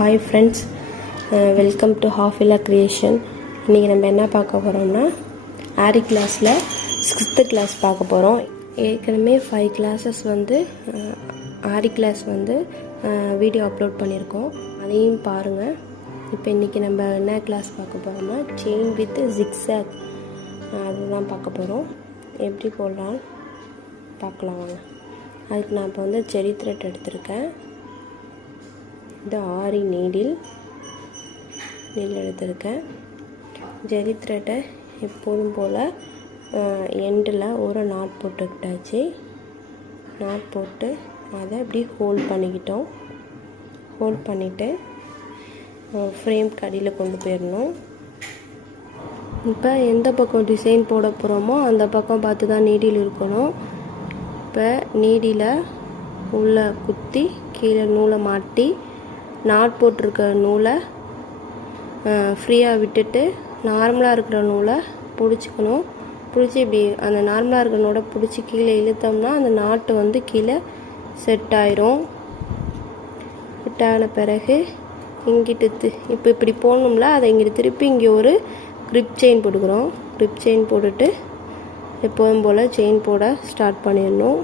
Hi friends, welcome to haafirah creation. இன்றைக்கி நம்ம என்ன பார்க்க போகிறோம்னா ஆரி கிளாஸில் 6th கிளாஸ் பார்க்க போகிறோம். ஏற்கனவே 5 கிளாஸஸ் ஆரி கிளாஸ் வீடியோ அப்லோட் பண்ணியிருக்கோம், அதையும் பாருங்கள். இப்போ இன்றைக்கி நம்ம என்ன கிளாஸ் பார்க்க போகிறோம்னா செயின் வித் ஜிக்ஸாக் அதுதான் பார்க்க போகிறோம். எப்படி போடலாம் பார்க்கலாம் வாங்க. அதுக்கு நான் இப்போ செரி த்ரெட் எடுத்திருக்கேன். இது ஆரி நீடில் எடுத்திருக்கேன். ஜெரி த்ரெட்டை எப்போதும் போல் எண்டில் ஒரு நாட் போட்டுக்கிட்டாச்சு. நாட் போட்டு அதை இப்படி ஹோல்ட் பண்ணிக்கிட்டோம். ஹோல்ட் பண்ணிவிட்டு ஃப்ரேம் கடியில் கொண்டு போயிடணும். இப்போ எந்த பக்கம் டிசைன் போட போகிறோமோ அந்த பக்கம் பார்த்து தான் நீடில் இருக்கணும். இப்போ நீடில் உள்ளே குத்தி கீழே நூலை மாட்டி நாட் போட்டிருக்க நூலை ஃப்ரீயாக விட்டுட்டு நார்மலாக இருக்கிற நூலை பிடிச்சிக்கணும். பிடிச்சி இப்படி அந்த நார்மலாக இருக்கிற நூலை பிடிச்சி கீழே இழுத்தோம்னா அந்த நாட்டு கீழே செட் ஆயிரும். செட் ஆன பிறகு இங்கிட்டு இப்போ இப்படி போடணும்ல, அதை இங்கிட்டு திருப்பி இங்கே ஒரு கிரிப் செயின் போட்டுக்கிறோம். கிரிப் செயின் போட்டுட்டு எப்போதும் போல் செயின் போட ஸ்டார்ட் பண்ணிடணும்.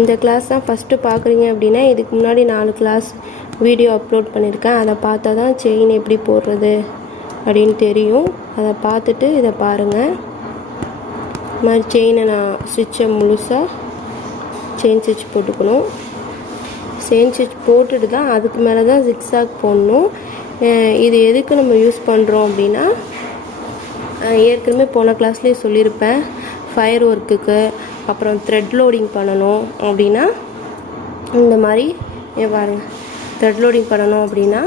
இந்த கிளாஸ் தான் ஃபஸ்ட்டு பார்க்குறீங்க அப்படின்னா இதுக்கு முன்னாடி 4 கிளாஸ் வீடியோ அப்லோட் பண்ணியிருக்கேன். அதை பார்த்தா தான் செயின் எப்படி போடுறது அப்படின்னு தெரியும். அதை பார்த்துட்டு இதை பாருங்கள். இது மாதிரி செயினை நான் ஸ்டிச்சை முழுசாக செயின் ஸ்டிச் போட்டுக்கணும். செயின் ஸ்டிச் போட்டுட்டு தான் அதுக்கு மேலே தான் ஜிக்ஸாக் போடணும். இது எதுக்கு நம்ம யூஸ் பண்ணுறோம் அப்படின்னா, ஏற்கனவே போன கிளாஸ்லேயே சொல்லியிருப்பேன், ஃபயர் ஒர்க்குக்கு அப்புறம் த்ரெட் லோடிங் பண்ணணும் அப்படின்னா இந்த மாதிரி பாருங்க. த்ரெட் லோடிங் பண்ணணும் அப்படின்னா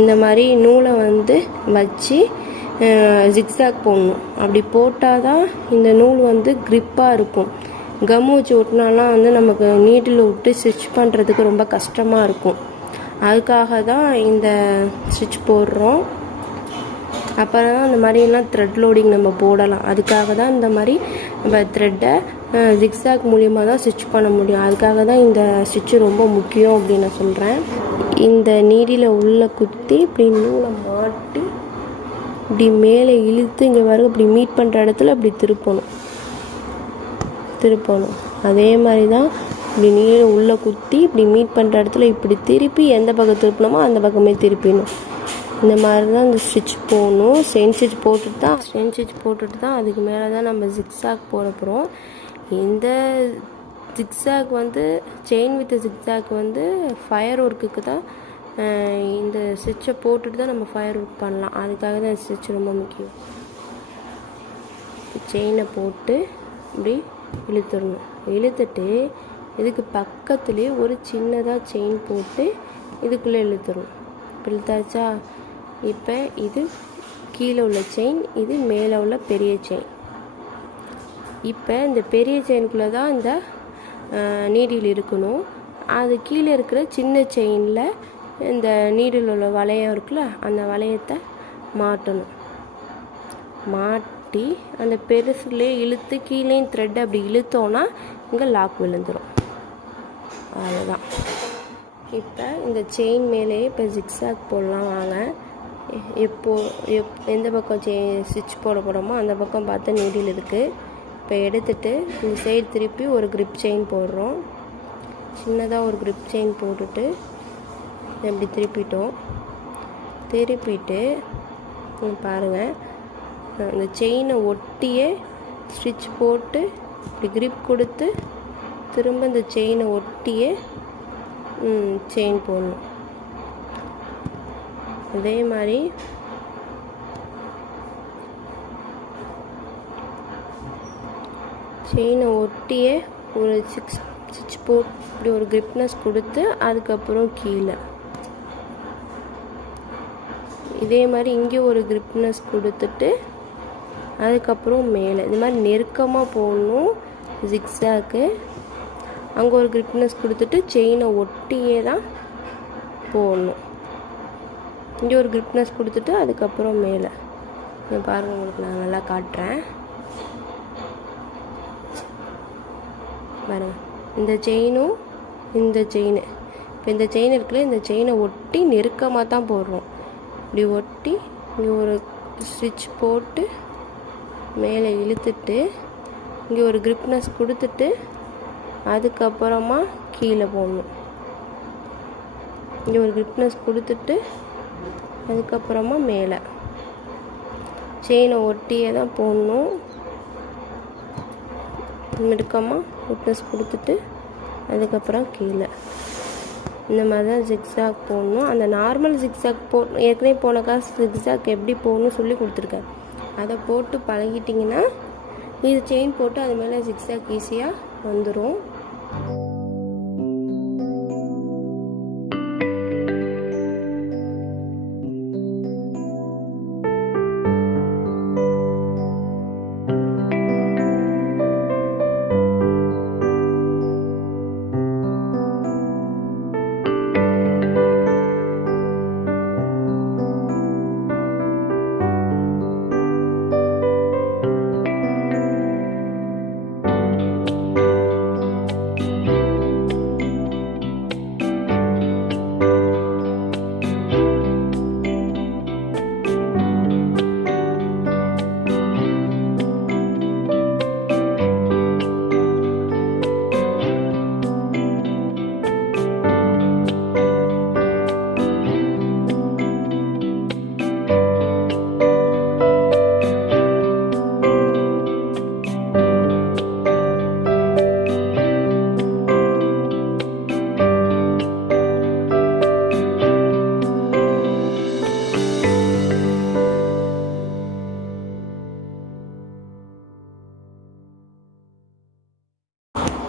இந்த மாதிரி நூலை வச்சு ஜிக்ஸாக் போடணும். அப்படி போட்டால் தான் இந்த நூல் க்ரிப்பாக இருக்கும். கம் வச்சு ஒட்டினாலாம் நமக்கு நீட்டில் விட்டு ஸ்டிச் பண்ணுறதுக்கு ரொம்ப கஷ்டமாக இருக்கும். அதுக்காக தான் இந்த ஸ்டிச் போடுறோம். அப்புறம் தான் இந்த மாதிரிலாம் த்ரெட் லோடிங் நம்ம போடலாம். அதுக்காக தான் இந்த மாதிரி நம்ம த்ரெட்டை ஜிக்ஸாக் மூலியமாக தான் ஸ்டிச் பண்ண முடியும். அதுக்காக தான் இந்த ஸ்டிச்சு ரொம்ப முக்கியம் அப்படின்னு நான் சொல்கிறேன். இந்த நீடியில் உள்ளே குத்தி இப்படி நூலை மாட்டி இப்படி மேலே இழுத்து இங்கே வர இப்படி மீட் பண்ணுற இடத்துல இப்படி திருப்பணும். அதே மாதிரி தான் இப்படி நீரை உள்ளே குத்தி இப்படி மீட் பண்ணுற இடத்துல இப்படி திருப்பி எந்த பக்கம் திருப்பினோமோ அந்த பக்கமே திருப்பிடணும். இந்த மாதிரி தான் இந்த ஸ்டிச் போடணும். செயின் ஸ்டிச் போட்டுட்டு தான் அதுக்கு மேலே தான் நம்ம ஜிக்ஸாக் போட போகிறோம். இந்த zigzag chain with zigzag fire ஒர்க்குக்கு தான். இந்த ஸ்டிச்சை போட்டுட்டு தான் நம்ம ஃபயர் ஒர்க் பண்ணலாம். அதுக்காக தான் ஸ்டிச் ரொம்ப முக்கியம். செயினை போட்டு இப்படி இழுத்துடணும். இழுத்துட்டு இதுக்கு பக்கத்துலேயே ஒரு சின்னதாக செயின் போட்டு இதுக்குள்ளே இழுத்துடணும். இழுத்தாச்சா? இப்போ இது கீழே உள்ள செயின், இது மேலே உள்ள பெரிய செயின். இப்போ இந்த பெரிய செயினுக்குள்ளே தான் இந்த நீடில் இருக்கணும். அது கீழே இருக்கிற சின்ன செயினில் இந்த நீடில் உள்ள வளையம் இருக்குல்ல, அந்த வளையத்தை மாட்டணும். மாட்டி அந்த பெருசுலேயே இழுத்து கீழேயும் த்ரெட் அப்படி இழுத்தோன்னா இங்கே லாக் விழுந்துடும். அவ்வளோதான். இப்போ இந்த செயின் மேலேயே இப்போ ஜிக்ஸாக் போடலாம் வாங்க. எந்த பக்கம் ஸ்டிச் போட போகிறோமோ அந்த பக்கம் பார்த்து நீடில் இருக்குது. இப்போ எடுத்துட்டு இந்த சைடு திருப்பி ஒரு கிரிப் செயின் போடுறோம். சின்னதாக ஒரு கிரிப் செயின் போட்டுட்டு இப்படி திருப்பிட்டு பாருங்கள், இந்த செயினை ஒட்டியே ஸ்டிச் போட்டு இப்படி கிரிப் கொடுத்து திரும்ப இந்த செயினை ஒட்டியே செயின் போடணும். அதே மாதிரி செயினை ஒட்டியே ஒரு ஸ்டிச் போட்டு இப்படி ஒரு கிரிப்னஸ் கொடுத்து அதுக்கப்புறம் கீழே இதே மாதிரி இங்கே ஒரு கிரிப்னஸ் கொடுத்துட்டு அதுக்கப்புறம் மேலே இது மாதிரி நெருக்கமாக போடணும் ஜிக்ஸாக்கு. அங்கே ஒரு கிரிப்னஸ் கொடுத்துட்டு செயினை ஒட்டியே தான் போடணும். இங்கே ஒரு கிரிப்னஸ் கொடுத்துட்டு அதுக்கப்புறம் மேலே பாருங்கள், உங்களுக்கு நான் நல்லா காட்டுறேன் பாருங்கள். இந்த செயினும் இந்த செயின், இப்போ இந்த செயின் இருக்குல்ல, இந்த செயினை ஒட்டி நெருக்கமாக தான் போடுறோம். இப்படி ஒட்டி இங்கே ஒரு ஸ்டிச் போட்டு மேலே இழுத்துட்டு இங்கே ஒரு கிரிப்னஸ் கொடுத்துட்டு அதுக்கப்புறமா கீழே போடணும். இங்கே ஒரு கிரிப்னஸ் கொடுத்துட்டு அதுக்கப்புறமா மேலே செயினை ஒட்டியே தான் போடணும். நெருக்கமாக கிரிப்னஸ் கொடுத்துட்டு அதுக்கப்புறம் கீழே இந்த மாதிரி தான் ஜிக்ஸாக் போடணும். அந்த நார்மல் ஜிக்ஸாக் ஏற்கனவே போன கிளாஸ் ஜிக்ஸாக் எப்படி போடணும்னு சொல்லி கொடுத்துருக்கேன். அதை போட்டு பழகிட்டிங்கன்னா இது செயின் போட்டு அது மேலே ஜிக்ஸாக் ஈஸியாக வந்துடும்.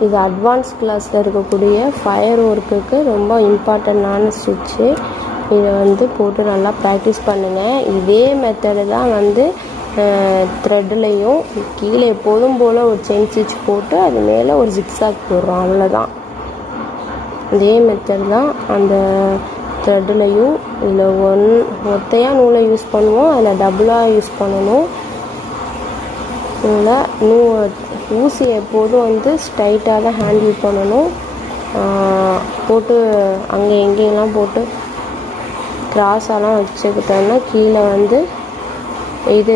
இது அட்வான்ஸ் கிளாஸில் இருக்கக்கூடிய ஃபயர் ஒர்க்குக்கு ரொம்ப இம்பார்ட்டண்ட்டான ஸ்டிச்சு. இதை போட்டு நல்லா ப்ராக்டிஸ் பண்ணுங்கள். இதே மெத்தடு தான் த்ரெட்லேயும் கீழே எப்போதும் போல் ஒரு செயின் ஸ்டிச் போட்டு அது மேலே ஒரு ஜிக்ஸாக் போடுறோம், அவ்வளோதான். இதே மெத்தட் தான் அந்த த்ரெட்லேயும். இதில் ஒத்தையாக நூலை யூஸ் பண்ணுவோம், அதில் டபுளாக யூஸ் பண்ணணும். இதில் ஊசி எப்போதும் ஸ்ட்ரைட்டாக தான் ஹேண்டில் பண்ணணும். போட்டு அங்கே எங்கேயெல்லாம் போட்டு கிராஸாலாம் வச்சுக்கிட்டோம்னா கீழே இது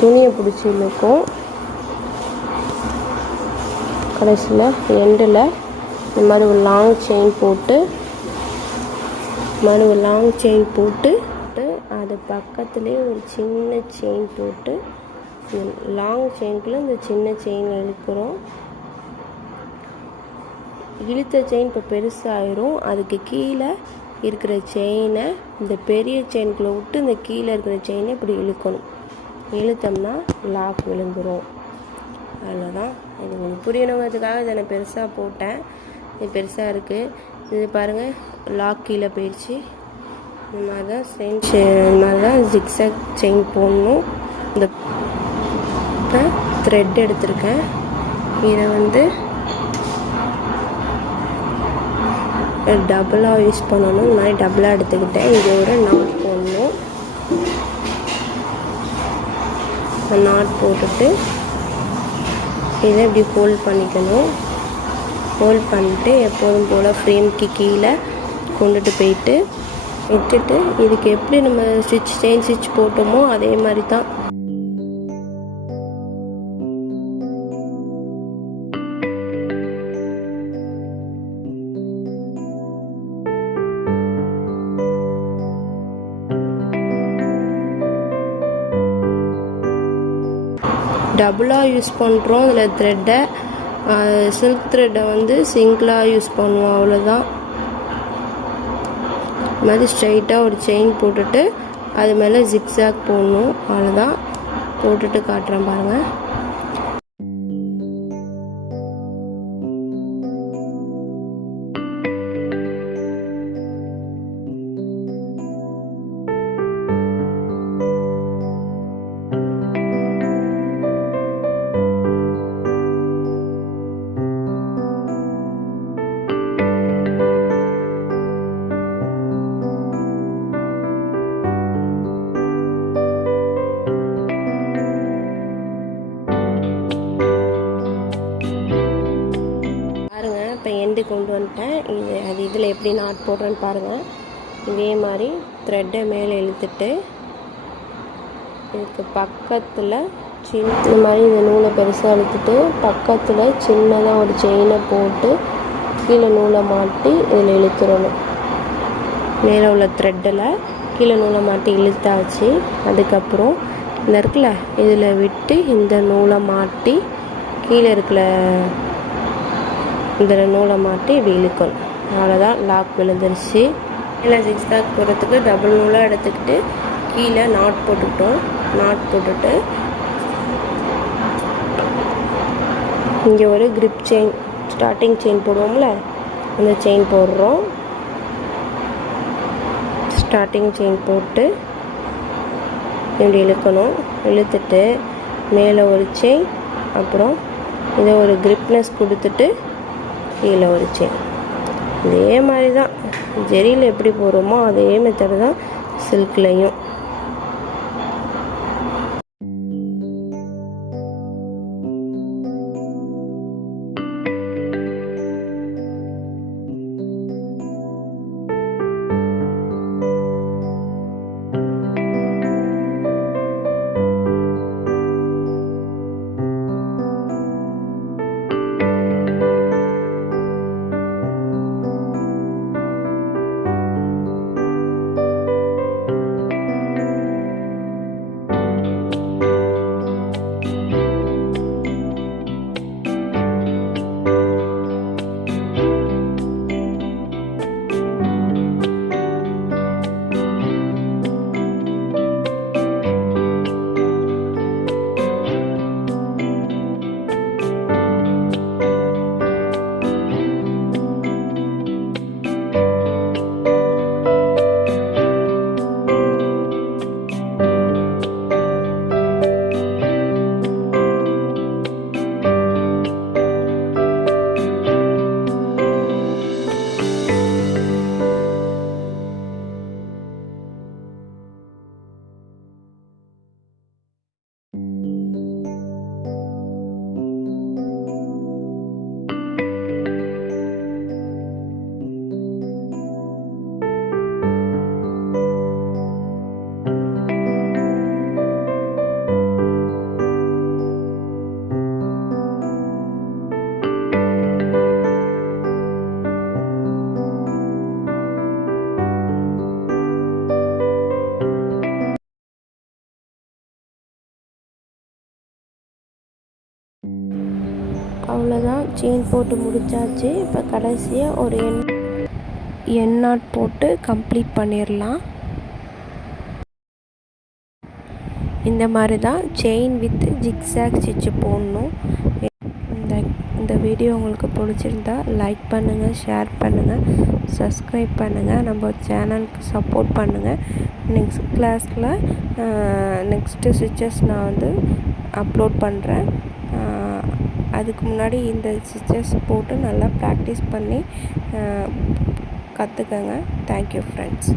துணியை பிடிச்சி இழுக்கும். கடைசியில் எண்டில் இந்த மாதிரி ஒரு லாங் செயின் போட்டு அது பக்கத்துலேயே ஒரு சின்ன செயின் போட்டு லாங் செயின்குள்ளே இந்த சின்ன செயின் இழுக்கிறோம். இழுத்த செயின் இப்போ பெருசாகிடும். அதுக்கு கீழே இருக்கிற செயினை இந்த பெரிய செயின்குள்ளே விட்டு இந்த கீழே இருக்கிற செயினை இப்படி இழுக்கணும். இழுத்தோம்னா லாக் விழுந்துடும். அவ்வளோதான். இது உங்களுக்கு புரியணுங்கிறதுக்காக இதை நான் பெருசாக போட்டேன். இது பெருசாக இருக்குது. இது பாருங்கள், லாக் கீழே போயிடுச்சு. இந்த மாதிரி தான் ஜிக்ஸாக் செயின் போடணும். இந்த த்ரெட் எடுத்திருக்கேன். இதை டபுளாக யூஸ் பண்ணணும். இந்த மாதிரி டபுளாக எடுத்துக்கிட்டேன். இங்கே ஒரு நாட் போடணும். நாட் போட்டுட்டு இதை இப்படி ஃபோல்ட் பண்ணிக்கணும். ஃபோல்ட் பண்ணிட்டு எப்போதும் போல் ஃப்ரேம்க்கு கீழே கொண்டுட்டு போயிட்டு விட்டுட்டு இதுக்கு எப்படி நம்ம செயின் ஸ்டிச் போட்டோமோ அதே மாதிரி தான் டபுளாக யூஸ் பண்ணுறோம். இதில் த்ரெட்டை சில்க் த்ரெட்டை சிங்கிளாக யூஸ் பண்ணுவோம், அவ்வளோதான். இது மாதிரி ஸ்ட்ரைட்டாக ஒரு செயின் போட்டுட்டு அது மேலே ஜிக்ஸாக் போடணும், அவ்வளோதான். போட்டுட்டு காட்டுறேன் பாருங்கள். வந்துட்டேன். இதில் எப்படி நாட் போடுறேன்னு பாருங்கள். இதே மாதிரி த்ரெட்டை மேலே இழுத்துட்டு இதுக்கு பக்கத்தில் இந்த மாதிரி இந்த நூலை பெருசாக இழுத்துட்டு பக்கத்தில் சின்னதாக ஒரு செயினை போட்டு கீழே நூலை மாட்டி இதில் இழுத்துடணும். மேலே உள்ள த்ரெட்டில் கீழே நூலை மாட்டி இழுத்தாச்சு. அதுக்கப்புறம் இந்த இருக்குல்ல இதில் விட்டு இந்த நூலை மாட்டி கீழே இருக்கிற இதில் நூலை மாட்டி இப்படி இழுக்கணும். அவ்வளோதான், லாக் விழுந்துருச்சு. கீழே ஜிக்ஸாக் போடுறதுக்கு டபுள் நூலாக எடுத்துக்கிட்டு கீழே நாட் போட்டுக்கிட்டோம். நாட் போட்டுட்டு இங்கே ஒரு கிரிப் செயின், ஸ்டார்டிங் செயின் போடுவோம்ல அந்த செயின் போடுறோம். ஸ்டார்டிங் செயின் போட்டு இப்படி இழுக்கணும். இழுத்துட்டு மேலே ஒரு செயின், அப்புறம் இதை ஒரு கிரிப்னஸ் கொடுத்துட்டு கீழே ஒரு செயின். இதே மாதிரி தான் ஜெரியில் எப்படி போடுறோமோ அதே மெத்தடு தான் சில்க்லையும். அவ்வளோதான், செயின் போட்டு முடிச்சாச்சு. இப்போ கடைசியாக ஒரு எண் நாட் போட்டு கம்ப்ளீட் பண்ணிடலாம். இந்த மாதிரி தான் செயின் வித் ஜிக்ஸாக் ஸ்டிச்சு போடணும். இந்த வீடியோ உங்களுக்கு பிடிச்சிருந்தா லைக் பண்ணுங்கள், ஷேர் பண்ணுங்கள், சப்ஸ்கிரைப் பண்ணுங்கள், நம்ம சேனலுக்கு சப்போர்ட் பண்ணுங்கள். நெக்ஸ்ட் கிளாஸில் நெக்ஸ்ட்டு ஸ்டிச்சஸ் நான் அப்லோட் பண்ணுறேன். அதுக்கு முன்னாடி இந்த ஸ்டிச்சஸ் போட்டு நல்லா ப்ராக்டிஸ் பண்ணி கற்றுக்கங்க. Thank you friends.